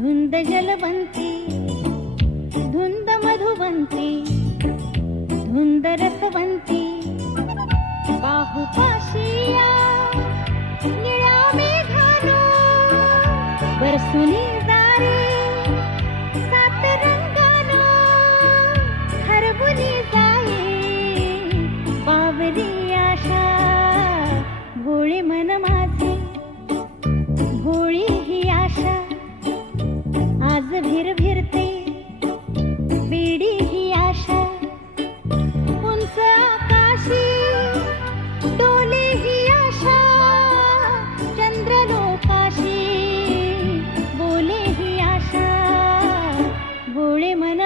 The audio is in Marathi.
धुंद जलवंती धुंद मधुवंती धुंद रसवंती बाहुपाशिया निळ्या मेघानो बरसुनी जारे सात रंगानो हरवुनी जाये बावरी आशा भोळे मन माझे भोळी ही आशा आज भिरभिरते वेडी ही आशा उंच आकाशी डोले ही आशा चंद्रलोकाशी बोले ही आशा भोळे मन